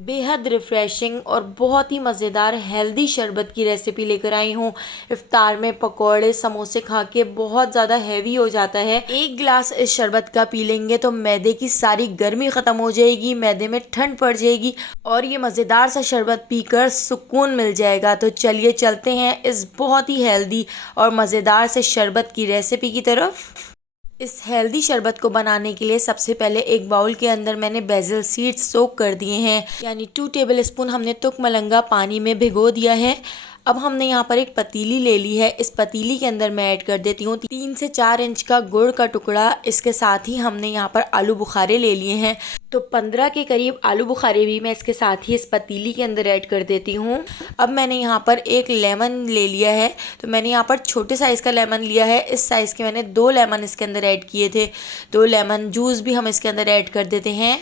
बेहद रिफ़्रेशिंग और बहुत ही मज़ेदार हेल्दी शरबत की रेसिपी लेकर आई हूँ। इफ्तार में पकौड़े समोसे खा के बहुत ज़्यादा हैवी हो जाता है। एक गिलास इस शरबत का पी लेंगे तो मैदे की सारी गर्मी ख़त्म हो जाएगी, मैदे में ठंड पड़ जाएगी और ये मज़ेदार सा शरबत पीकर सुकून मिल जाएगा। तो चलिए चलते हैं इस बहुत ही हेल्दी और मज़ेदार से शरबत की रेसिपी की तरफ। इस हेल्दी शरबत को बनाने के लिए सबसे पहले एक बाउल के अंदर मैंने बेसिल सीड्स सोक कर दिए हैं, यानी 2 टेबल स्पून हमने तुक मलंगा पानी में भिगो दिया है। अब हमने यहाँ पर एक पतीली ले ली है। इस पतीली के अंदर मैं ऐड कर देती हूँ 3 से 4 इंच का गुड़ का टुकड़ा। इसके साथ ही हमने यहाँ पर आलू बुखारे ले लिए हैं, तो 15 के करीब आलू बुखारे भी मैं इसके साथ ही इस पतीली के अंदर ऐड कर देती हूँ। अब मैंने यहाँ पर एक लेमन ले लिया है, तो मैंने यहाँ पर छोटे साइज़ का लेमन लिया है। इस साइज़ के मैंने 2 लेमन इसके अंदर ऐड किए थे। 2 लेमन जूस भी हम इसके अंदर ऐड कर देते हैं।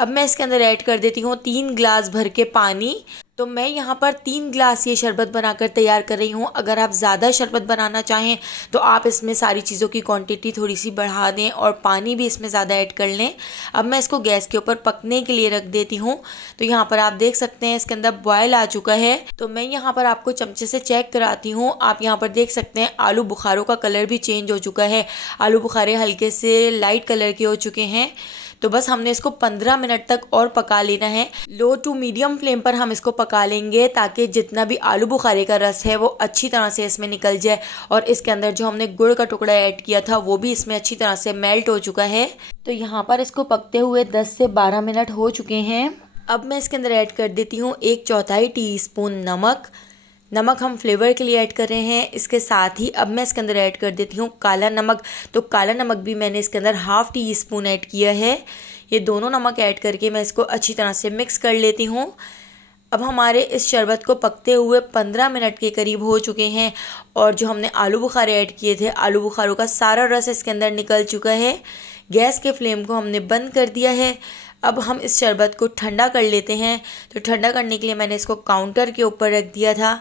अब मैं इसके अंदर ऐड कर देती हूँ 3 गिलास भर के पानी। तो मैं यहाँ पर 3 गिलास ये शरबत बनाकर तैयार कर रही हूँ। अगर आप ज़्यादा शरबत बनाना चाहें तो आप इसमें सारी चीज़ों की क्वांटिटी थोड़ी सी बढ़ा दें और पानी भी इसमें ज़्यादा ऐड कर लें। अब मैं इसको गैस के ऊपर पकने के लिए रख देती हूँ। तो यहाँ पर आप देख सकते हैं इसके अंदर बॉयल आ चुका है। तो मैं यहाँ पर आपको चमचे से चेक कराती हूँ। आप यहाँ पर देख सकते हैं आलू बुखारों का कलर भी चेंज हो चुका है। आलू बुखारे हल्के से लाइट कलर के हो चुके हैं। तो बस हमने इसको 15 मिनट तक और पका लेना है। लो टू मीडियम फ्लेम पर हम इसको पका लेंगे ताकि जितना भी आलू बुखारे का रस है वो अच्छी तरह से इसमें निकल जाए और इसके अंदर जो हमने गुड़ का टुकड़ा ऐड किया था वो भी इसमें अच्छी तरह से मेल्ट हो चुका है। तो यहाँ पर इसको पकते हुए 10 से 12 मिनट हो चुके हैं। अब मैं इसके अंदर ऐड कर देती हूँ 1/4 टीस्पून नमक। नमक हम फ्लेवर के लिए ऐड कर रहे हैं। इसके साथ ही अब मैं इसके अंदर ऐड कर देती हूँ काला नमक। तो काला नमक भी मैंने इसके अंदर 1/2 टीस्पून ऐड किया है। ये दोनों नमक ऐड करके मैं इसको अच्छी तरह से मिक्स कर लेती हूँ। अब हमारे इस शरबत को पकते हुए 15 मिनट के करीब हो चुके हैं और जो हमने आलू बुखारे ऐड किए थे, आलू बुखारों का सारा रस इसके अंदर निकल चुका है। गैस के फ्लेम को हमने बंद कर दिया है। अब हम इस शरबत को ठंडा कर लेते हैं। तो ठंडा करने के लिए मैंने इसको काउंटर के ऊपर रख दिया था।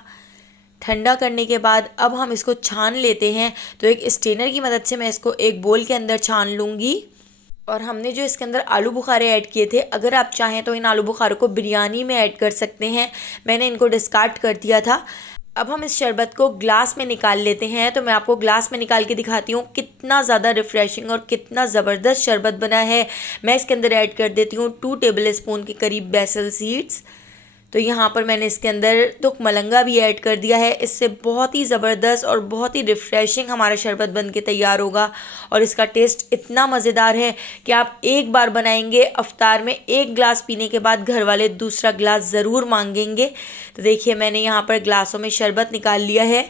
ठंडा करने के बाद अब हम इसको छान लेते हैं। तो एक स्ट्रेनर की मदद से मैं इसको एक बोल के अंदर छान लूँगी। और हमने जो इसके अंदर आलू बुखारे ऐड किए थे, अगर आप चाहें तो इन आलू बुखारों को बिरयानी में ऐड कर सकते हैं। मैंने इनको डिस्कार्ड कर दिया था। अब हम इस शरबत को ग्लास में निकाल लेते हैं। तो मैं आपको ग्लास में निकाल के दिखाती हूँ कितना ज़्यादा रिफ़्रेशिंग और कितना ज़बरदस्त शरबत बना है। मैं इसके अंदर ऐड कर देती हूँ 2 टेबल स्पून के करीब बेसिल सीड्स। तो यहाँ पर मैंने इसके अंदर तुक मलंगा भी ऐड कर दिया है। इससे बहुत ही ज़बरदस्त और बहुत ही रिफ़्रेशिंग हमारा शरबत बन के तैयार होगा और इसका टेस्ट इतना मज़ेदार है कि आप एक बार बनाएंगे, अफ्तार में 1 गिलास पीने के बाद घर वाले दूसरा गिलास ज़रूर मांगेंगे। तो देखिए मैंने यहाँ पर गिलासों में शरबत निकाल लिया है।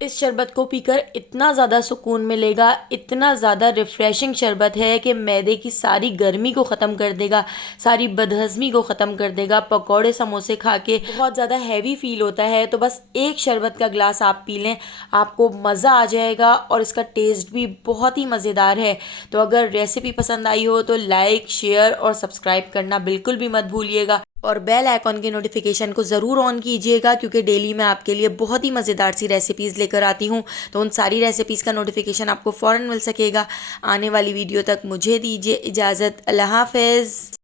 इस शरबत को पीकर इतना ज़्यादा सुकून मिलेगा, इतना ज़्यादा रिफ़्रेशिंग शरबत है कि मैदे की सारी गर्मी को ख़त्म कर देगा, सारी बदहज़मी को ख़त्म कर देगा। पकौड़े समोसे खा के बहुत ज़्यादा हैवी फ़ील होता है, तो बस एक शरबत का गिलास आप पी लें, आपको मज़ा आ जाएगा और इसका टेस्ट भी बहुत ही मज़ेदार है। तो अगर रेसिपी पसंद आई हो तो लाइक, शेयर और सब्सक्राइब करना बिल्कुल भी मत भूलिएगा और बेल आइकॉन के नोटिफिकेशन को ज़रूर ऑन कीजिएगा, क्योंकि डेली मैं आपके लिए बहुत ही मज़ेदार सी रेसिपीज़ लेकर आती हूँ। तो उन सारी रेसिपीज़ का नोटिफिकेशन आपको फ़ौरन मिल सकेगा। आने वाली वीडियो तक मुझे दीजिए इजाज़त। अल्लाह हाफ़िज़।